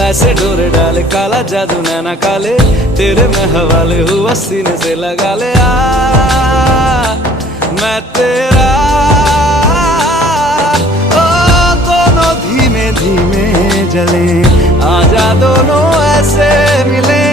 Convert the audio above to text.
ऐसे डोरे डाले काला जादू नैना काले, तेरे मैं हवाले हुआ सीने से लगा ले। मैं तेरा ओ दोनों धीमे धीमे जले, आजा दोनों ऐसे मिले।